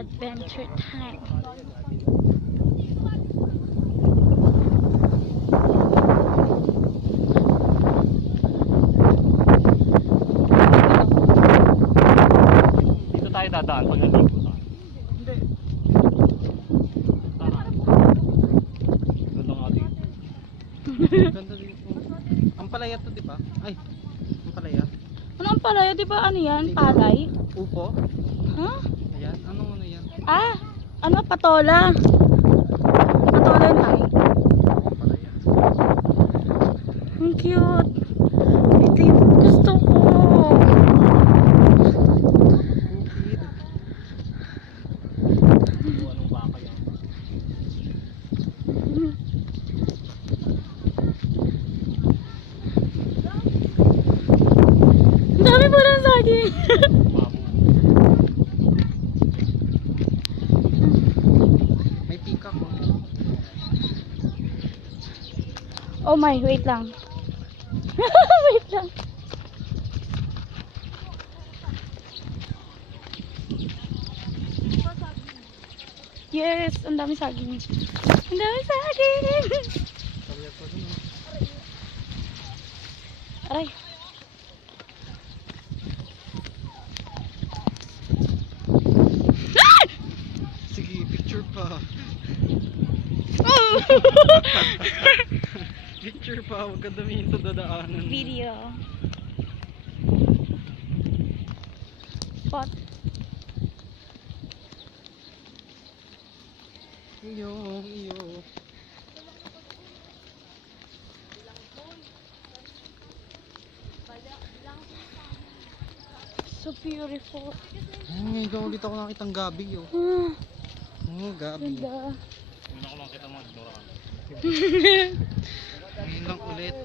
Adventure time. Dito tayo dadaan pag naligo tayo. Hindi. Ganda nga dito. Ganda dito. Ang palaya to, di ba? Ay, ang palaya. Ano ang palaya? Di ba ano yan? Palay? Upo. Ha? Ayan, anong ano yan? Ah, ano? Patola. Patola yun ay. Palaya. Ang cute. Ito yung gusto ko. Bukid. Anong baka yan? Ang dami po ng saging. May peacock mo. Oh my, wait lang. Wait lang. Yes, ang dami saging. Ang dami saging. Palaya to dun. Aray. Sige, picture pa. Oh! Picture pa, huwag ka damihin sa dadaanan. Video. Spot. Iyo, iyo. So beautiful. Ngayon lang ulit ako nakitang gabi, yo. Ah, Oh, gabi. ganda. Hindi na ko lang kita mga dura. Ngayon lang ulit.